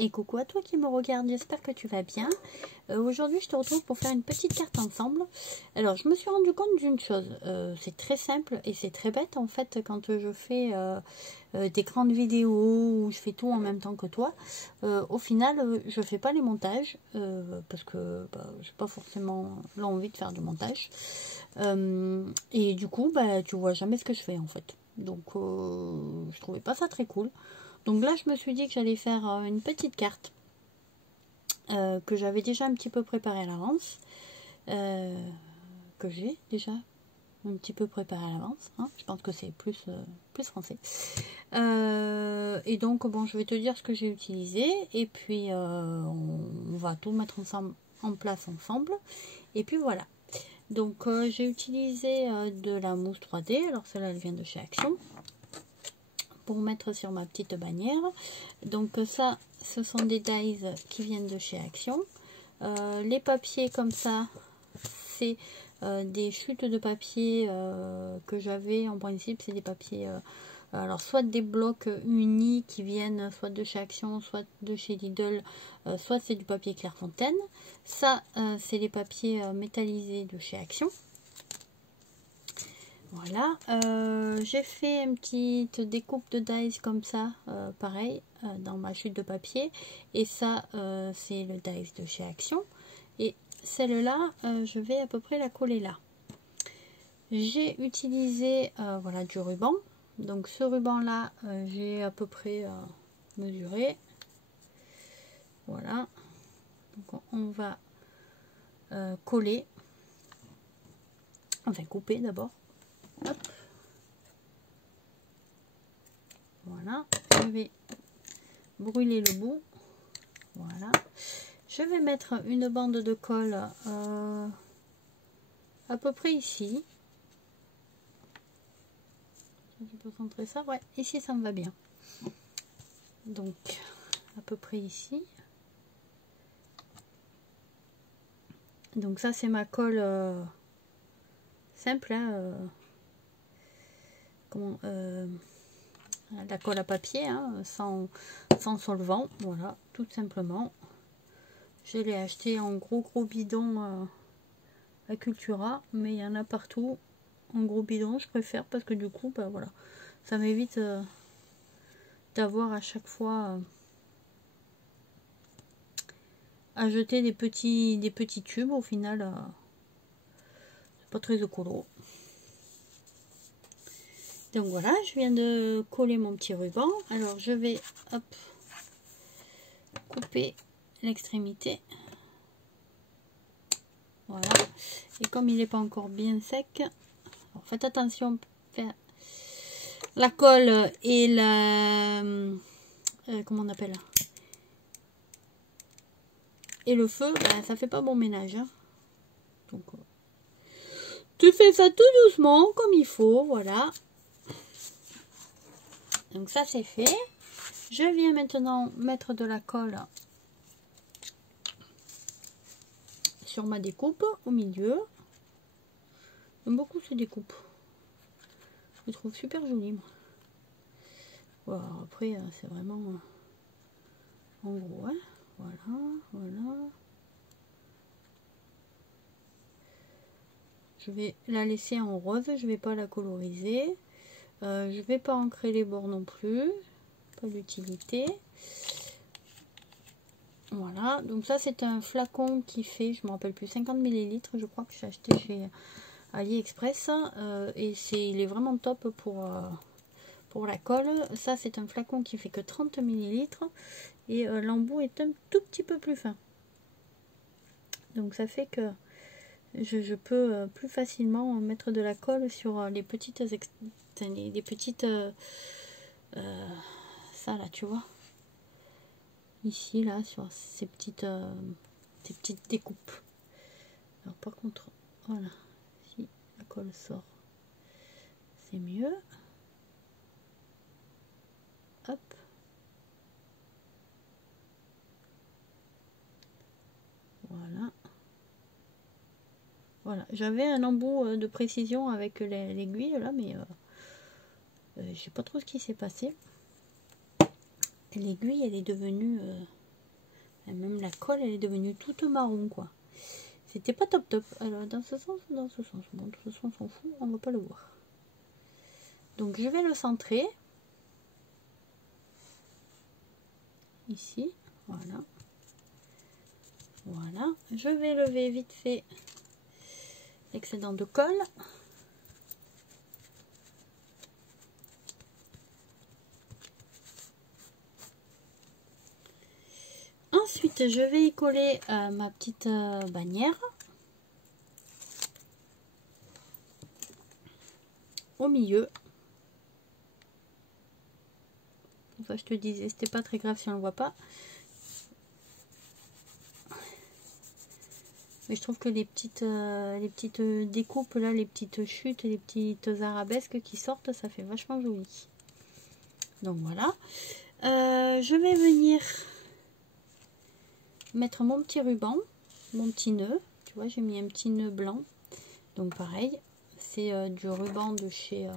Et coucou à toi qui me regarde, j'espère que tu vas bien. Aujourd'hui je te retrouve pour faire une petite carte ensemble. Alors je me suis rendu compte d'une chose, c'est très simple et c'est très bête en fait quand je fais des grandes vidéos où je fais tout en même temps que toi. Au final je fais pas les montages parce que j'ai pas forcément l'envie de faire du montage. Et du coup tu vois jamais ce que je fais en fait. Donc je trouvais pas ça très cool. Donc là, je me suis dit que j'allais faire une petite carte que j'avais déjà un petit peu préparée à l'avance. Que j'ai déjà un petit peu préparée à l'avance. Hein. Je pense que c'est plus français. Et donc, bon, je vais te dire ce que j'ai utilisé. Et puis, on va tout mettre ensemble, en place ensemble. Et puis, voilà. Donc, j'ai utilisé de la mousse 3D. Alors, celle-là, elle vient de chez Action. Pour mettre sur ma petite bannière. Donc ça, ce sont des dies qui viennent de chez Action. Les papiers comme ça, c'est des chutes de papier que j'avais. En principe, c'est des papiers, alors soit des blocs unis qui viennent soit de chez Action, soit de chez Lidl, soit c'est du papier Clairefontaine. Ça, c'est les papiers métallisés de chez Action. Voilà, j'ai fait une petite découpe de dies comme ça, pareil, dans ma chute de papier. Et ça, c'est le dies de chez Action. Et celle-là, je vais à peu près la coller là. J'ai utilisé voilà, du ruban. Donc ce ruban-là, j'ai à peu près mesuré. Voilà. Donc on va coller. Enfin, couper d'abord. Hop. Voilà, je vais brûler le bout. Voilà, je vais mettre une bande de colle à peu près ici. Je peux centrer ça, ouais, ici ça me va bien. Donc à peu près ici. Donc ça c'est ma colle simple, hein, comment la colle à papier, hein, sans solvant, voilà, tout simplement. Je l'ai acheté en gros bidon à Cultura, mais il y en a partout en gros bidon. Je préfère parce que du coup, voilà, ça m'évite d'avoir à chaque fois à jeter des petits tubes. Au final, c'est pas très écolo. Donc voilà, je viens de coller mon petit ruban. Alors je vais hop, couper l'extrémité. Voilà. Et comme il n'est pas encore bien sec, alors faites attention, la colle et la comment on appelle, et le feu, ça fait pas bon ménage, hein. Donc tu fais ça tout doucement comme il faut, voilà. Donc ça c'est fait. Je viens maintenant mettre de la colle sur ma découpe au milieu. J'aime beaucoup ces découpes. Je les trouve super jolies. Voilà, après c'est vraiment en gros, hein. Voilà, voilà. Je vais la laisser en rose, je vais pas la coloriser. Je vais pas ancrer les bords non plus, pas d'utilité. Voilà, donc ça c'est un flacon qui fait, je me rappelle plus, 50 ml, je crois que j'ai acheté chez AliExpress, et il est vraiment top pour la colle. Ça c'est un flacon qui fait que 30 ml et l'embout est un tout petit peu plus fin. Donc ça fait que je peux plus facilement mettre de la colle sur les petites ça là, tu vois, ici là, sur ces petites découpes. Alors par contre, voilà, si la colle sort, c'est mieux. Hop. Voilà. Voilà, j'avais un embout de précision avec l'aiguille là, mais je sais pas trop ce qui s'est passé. L'aiguille, elle est devenue Et même la colle, elle est devenue toute marron, quoi. C'était pas top top. Alors, dans ce sens ou dans ce sens? Bon, de toute façon, on s'en fout, on va pas le voir. Donc, je vais le centrer. Ici, voilà. Voilà. Je vais lever vite fait l'excédent de colle. Ensuite, je vais y coller ma petite bannière au milieu. Enfin, je te disais, c'était pas très grave si on le voit pas. Mais je trouve que les petites découpes là, les petites chutes, les petites arabesques qui sortent, ça fait vachement joli. Donc voilà. Je vais venir mettre mon petit ruban, mon petit nœud. Tu vois, j'ai mis un petit nœud blanc. Donc pareil, c'est du ruban de chez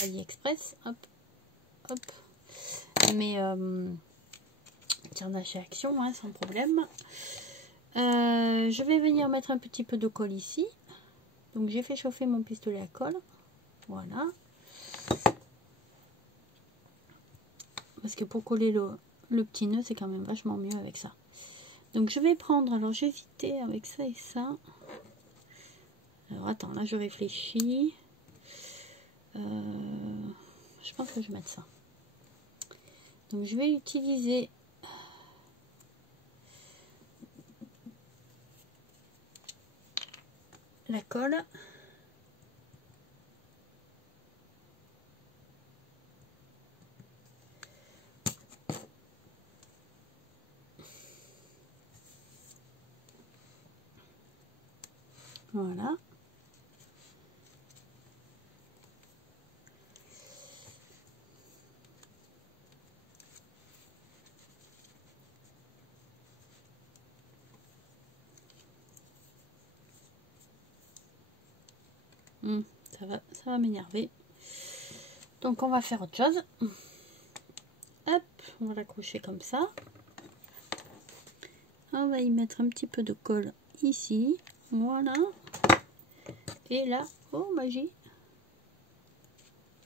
AliExpress. Hop, hop. Mais tiens, chez Action, hein, sans problème. Je vais venir mettre un petit peu de colle ici. Donc j'ai fait chauffer mon pistolet à colle. Voilà. Parce que pour coller le petit nœud, c'est quand même vachement mieux avec ça. Donc je vais prendre, alors j'ai hésité avec ça et ça. Alors attends, là je réfléchis. Je pense que je vais mettre ça. Donc je vais utiliser la colle. Voilà. Ça va m'énerver. Donc on va faire autre chose. Hop, on va l'accrocher comme ça. On va y mettre un petit peu de colle ici. Voilà. Et là, oh magie.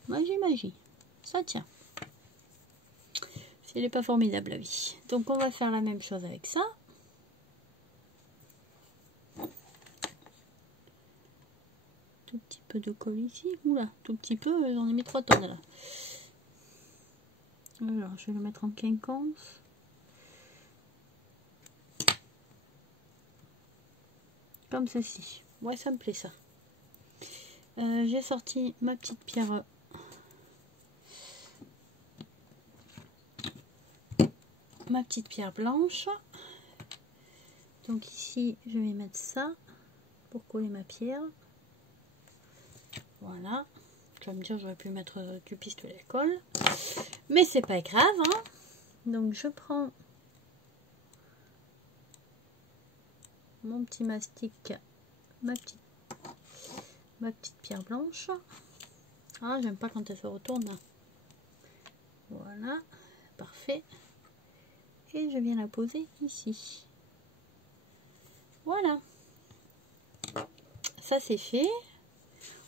Magie, magie. Ça tient. Elle n'est pas formidable la vie. Donc on va faire la même chose avec ça. Tout petit peu de colle ici. Oula, tout petit peu, j'en ai mis 3 tonnes là. Alors je vais le mettre en quinconce. Comme ceci. Ouais, ça me plaît ça. J'ai sorti ma petite pierre. Ma petite pierre blanche. Donc ici, je vais mettre ça pour coller ma pierre. Voilà. Tu vas me dire, j'aurais pu mettre du pistolet à colle. Mais c'est pas grave. Hein. Donc je prends mon petit mastic, ma petite pierre blanche. Ah, j'aime pas quand elle se retourne. Voilà, parfait. Et je viens la poser ici. Voilà. Ça c'est fait.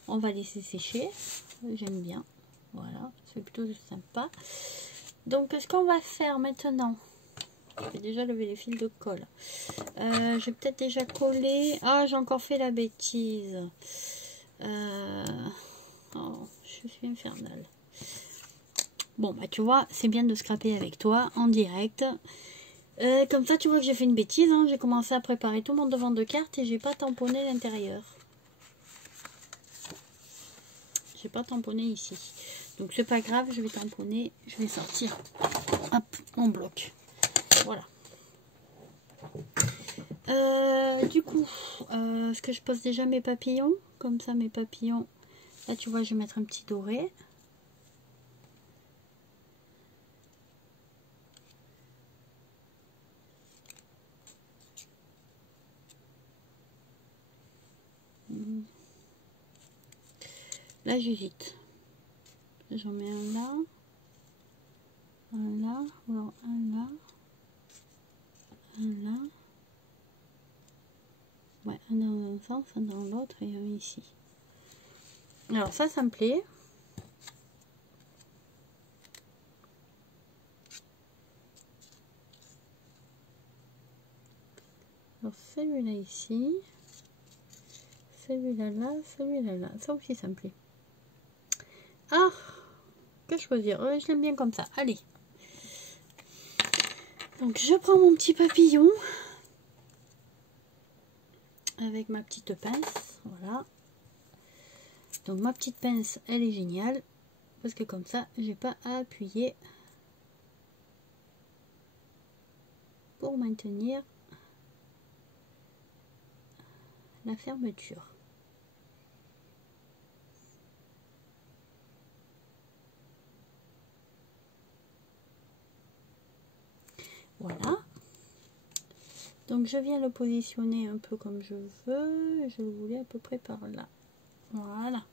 On va laisser sécher. J'aime bien. Voilà, c'est plutôt sympa. Donc ce qu'on va faire maintenant, je vais déjà lever les fils de colle. J'ai peut-être déjà collé. Ah, j'ai encore fait la bêtise. Oh, je suis infernale. Bon, bah tu vois, c'est bien de scraper avec toi en direct. Comme ça, tu vois que j'ai fait une bêtise. Hein. J'ai commencé à préparer tout mon devant de carte et j'ai pas tamponné l'intérieur. J'ai pas tamponné ici. Donc c'est pas grave, je vais tamponner. Je vais sortir. Hop, mon bloc. Voilà. Du coup, est-ce que je pose déjà mes papillons? Comme ça, mes papillons. Là, tu vois, je vais mettre un petit doré. Là, j'hésite. J'en mets un là, un là, alors un là. Un là. Ouais, un dans un sens, un dans l'autre et un ici. Alors ça me plaît. Alors celui-là ici. Celui-là là, celui-là là. Ça aussi ça me plaît. Ah, que choisir? Je l'aime bien comme ça. Allez. Donc je prends mon petit papillon. Avec ma petite pince. Voilà. Donc ma petite pince, elle est géniale. Parce que comme ça, j'ai pas à appuyer. Pour maintenir la fermeture. Voilà. Donc je viens le positionner un peu comme je veux. Je le voulais à peu près par là. Voilà.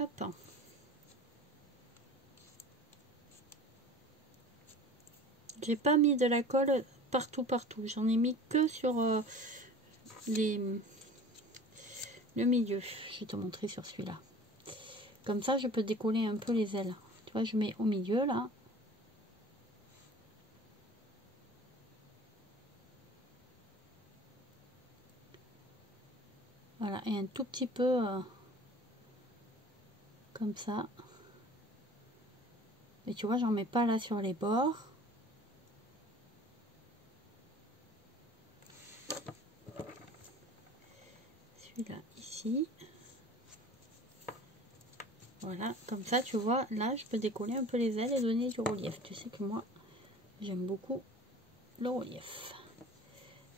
Hop. J'ai pas mis de la colle partout. J'en ai mis que sur le milieu. Je vais te montrer sur celui-là. Comme ça, je peux décoller un peu les ailes. Tu vois, je mets au milieu là. Voilà, et un tout petit peu comme ça. Et tu vois, j'en mets pas là sur les bords. Celui-là ici. Voilà, comme ça, tu vois, là, je peux décoller un peu les ailes et donner du relief. Tu sais que moi, j'aime beaucoup le relief.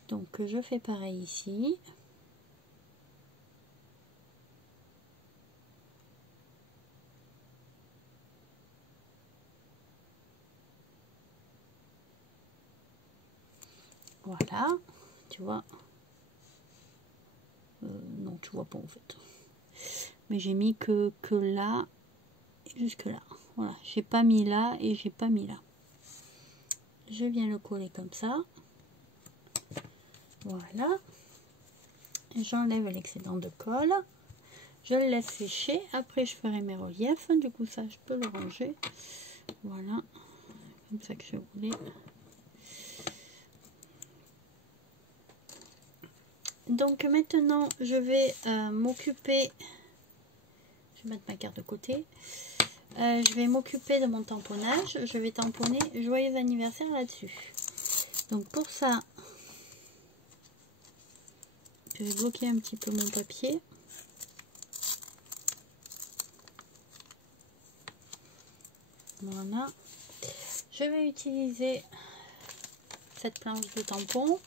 Donc, je fais pareil ici. Voilà, tu vois. Non, tu vois pas en fait. Mais j'ai mis que là et jusque là. Voilà, j'ai pas mis là et j'ai pas mis là. Je viens le coller comme ça. Voilà. J'enlève l'excédent de colle. Je le laisse sécher. Après, je ferai mes reliefs. Du coup, ça, je peux le ranger. Voilà. Comme ça que je voulais. Donc, maintenant, je vais m'occuper... Je vais mettre ma carte de côté. Je vais m'occuper de mon tamponnage. Je vais tamponner joyeux anniversaire là-dessus. Donc, pour ça, je vais bloquer un petit peu mon papier. Voilà. Je vais utiliser cette planche de tampon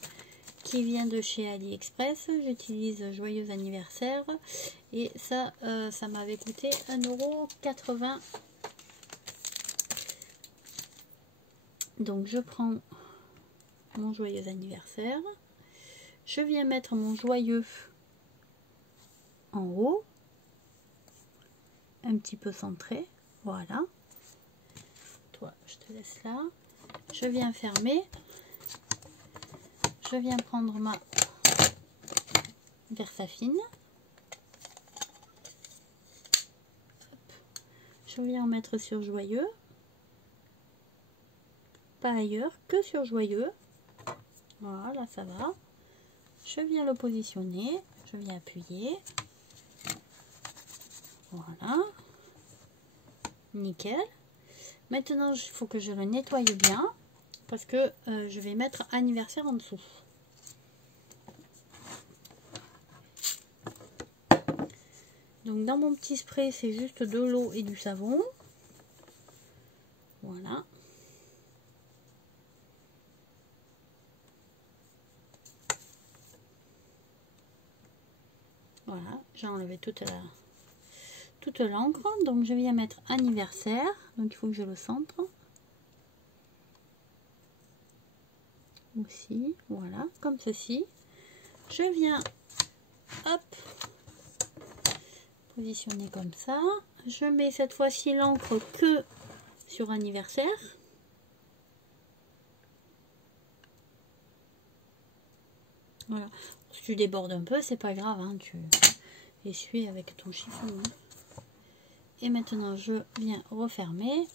qui vient de chez AliExpress. J'utilise joyeux anniversaire et ça, ça m'avait coûté 1,80 €. Donc je prends mon joyeux anniversaire. Je viens mettre mon joyeux en haut, un petit peu centré. Voilà. Toi, je te laisse là. Je viens fermer. Je viens prendre ma Versafine. Je viens en mettre sur joyeux. Pas ailleurs que sur joyeux. Voilà, ça va. Je viens le positionner. Je viens appuyer. Voilà. Nickel. Maintenant, il faut que je le nettoie bien. Parce que je vais mettre anniversaire en dessous. Donc dans mon petit spray, c'est juste de l'eau et du savon. Voilà. Voilà, j'ai enlevé toute l'encre. Donc je viens mettre anniversaire. Donc il faut que je le centre. Aussi, voilà, comme ceci. Je viens, hop, positionner comme ça. Je mets cette fois-ci l'encre que sur anniversaire. Voilà. Si tu débordes un peu, c'est pas grave, hein, tu essuies avec ton chiffon. Hein. Et maintenant, je viens refermer.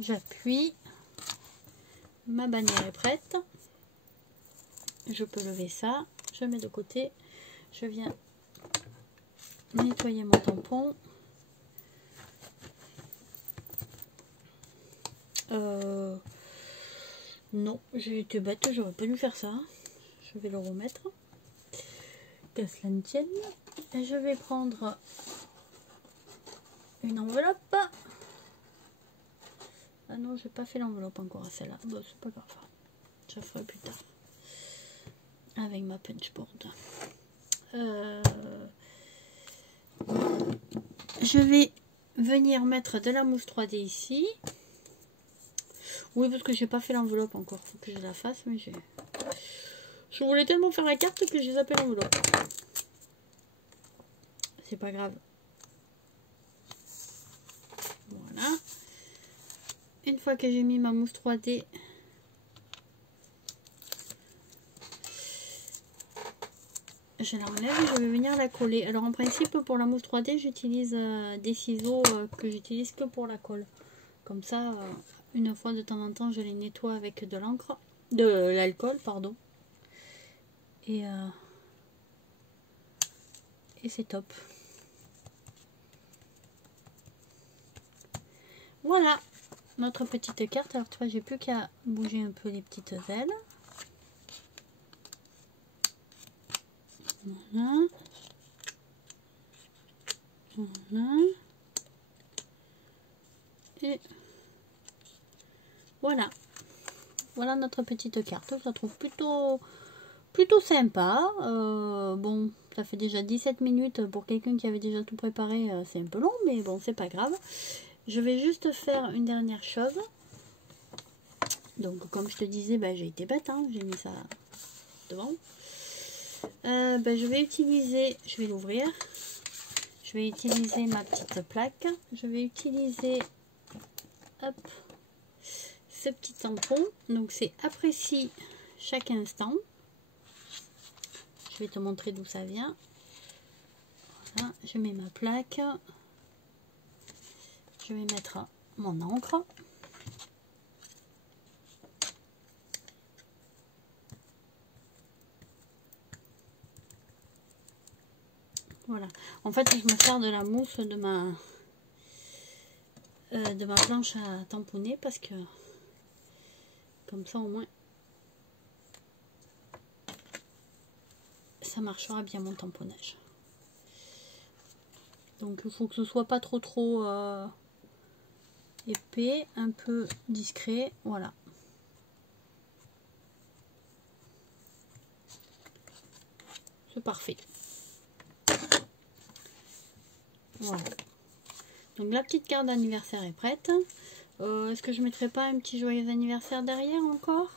J'appuie. Ma bannière est prête. Je peux lever ça. Je mets de côté. Je viens nettoyer mon tampon. Non, j'ai été bête, j'aurais pas dû faire ça. Je vais le remettre. Que cela ne tienne. Et je vais prendre une enveloppe. Ah non, j'ai pas fait l'enveloppe encore à celle-là. Bon, c'est pas grave. Je ferai plus tard. Avec ma punchboard. Je vais venir mettre de la mousse 3D ici. Oui, parce que j'ai pas fait l'enveloppe encore. Faut que je la fasse, mais j'ai... Je voulais tellement faire la carte que j'ai zappé l'enveloppe. C'est pas grave. Voilà. Une fois que j'ai mis ma mousse 3D, je l'enlève et je vais venir la coller. Alors en principe pour la mousse 3D j'utilise des ciseaux que j'utilise que pour la colle. Comme ça, une fois de temps en temps je les nettoie avec de l'encre, de l'alcool pardon. Et c'est top. Voilà notre petite carte. Alors tu vois, j'ai plus qu'à bouger un peu les petites ailes. Voilà. Voilà. Et voilà. Voilà notre petite carte. Je la trouve plutôt sympa. Bon, ça fait déjà 17 minutes pour quelqu'un qui avait déjà tout préparé. C'est un peu long, mais bon, c'est pas grave. Je vais juste faire une dernière chose. Donc, comme je te disais, j'ai été bête. Hein, j'ai mis ça devant. Je vais utiliser, je vais l'ouvrir. Je vais utiliser ma petite plaque. Je vais utiliser hop, ce petit tampon. Donc, c'est apprécie chaque instant. Je vais te montrer d'où ça vient. Voilà, je mets ma plaque. Je vais mettre mon encre. Voilà. En fait, je me sers de la mousse de ma planche à tamponner parce que comme ça au moins ça marchera bien mon tamponnage. Donc il faut que ce soit pas trop épais, un peu discret, voilà. C'est parfait. Voilà. Donc la petite carte d'anniversaire est prête. Est-ce que je mettrai pas un petit joyeux anniversaire derrière encore?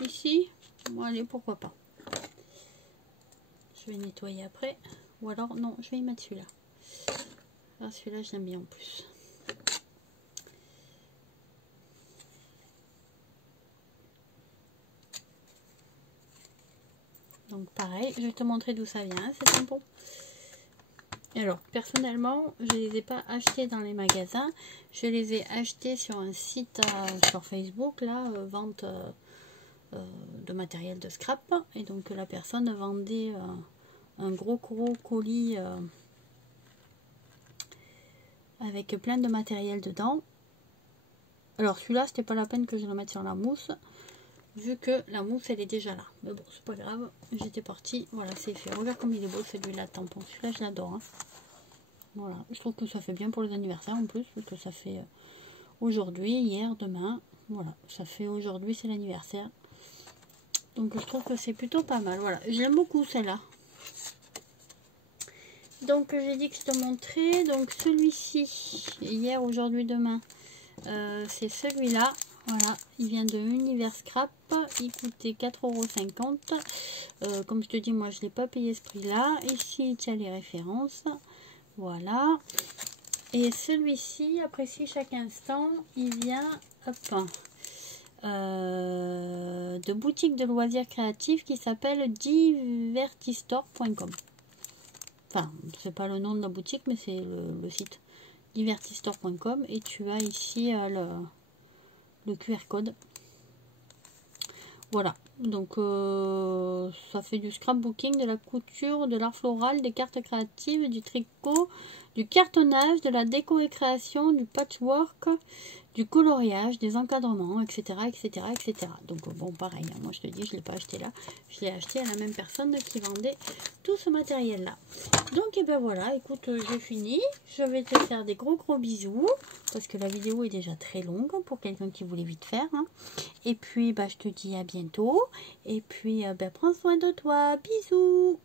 Ici? Bon allez, pourquoi pas. Je vais nettoyer après. Ou alors, non, je vais y mettre celui-là. Alors celui-là, je l'aime bien en plus. Donc pareil, je vais te montrer d'où ça vient, ces tampons. Alors, personnellement, je ne les ai pas achetés dans les magasins. Je les ai achetés sur un site sur Facebook, là, vente de matériel de scrap. Et donc, la personne vendait un gros colis avec plein de matériel dedans. Alors, celui-là, c'était pas la peine que je le mette sur la mousse, vu que la mousse, elle est déjà là. Mais bon, c'est pas grave. J'étais partie. Voilà, c'est fait. Regarde comme il est beau, celui-là, tampon. Celui-là, je l'adore. Hein. Voilà, je trouve que ça fait bien pour les anniversaires en plus, parce que ça fait aujourd'hui, hier, demain. Voilà, ça fait aujourd'hui, c'est l'anniversaire. Donc je trouve que c'est plutôt pas mal. Voilà, j'aime beaucoup celle-là. Donc j'ai dit que je te montrais. Donc celui-ci, hier, aujourd'hui, demain, c'est celui-là. Voilà, il vient de Univers Scrap. Il coûtait 4,50 €. Comme je te dis, moi je ne l'ai pas payé ce prix-là. Ici, tu as les références. Voilà. Et celui-ci, apprécie chaque instant, il vient, hop, de boutique de loisirs créatifs qui s'appelle divertistore.com. Enfin, c'est pas le nom de la boutique, mais c'est le site divertistore.com. Et tu as ici le QR code. Voilà, donc ça fait du scrapbooking, de la couture, de l'art floral, des cartes créatives, du tricot, du cartonnage, de la déco et création, du patchwork, du coloriage, des encadrements, etc. etc. etc. Donc bon, pareil, hein, moi je te dis, je ne l'ai pas acheté là, je l'ai acheté à la même personne qui vendait tout ce matériel là. Donc et ben voilà, écoute, j'ai fini, je vais te faire des gros bisous, parce que la vidéo est déjà très longue pour quelqu'un qui voulait vite faire, hein. Et puis bah, je te dis à bientôt, et puis bah, prends soin de toi, bisous.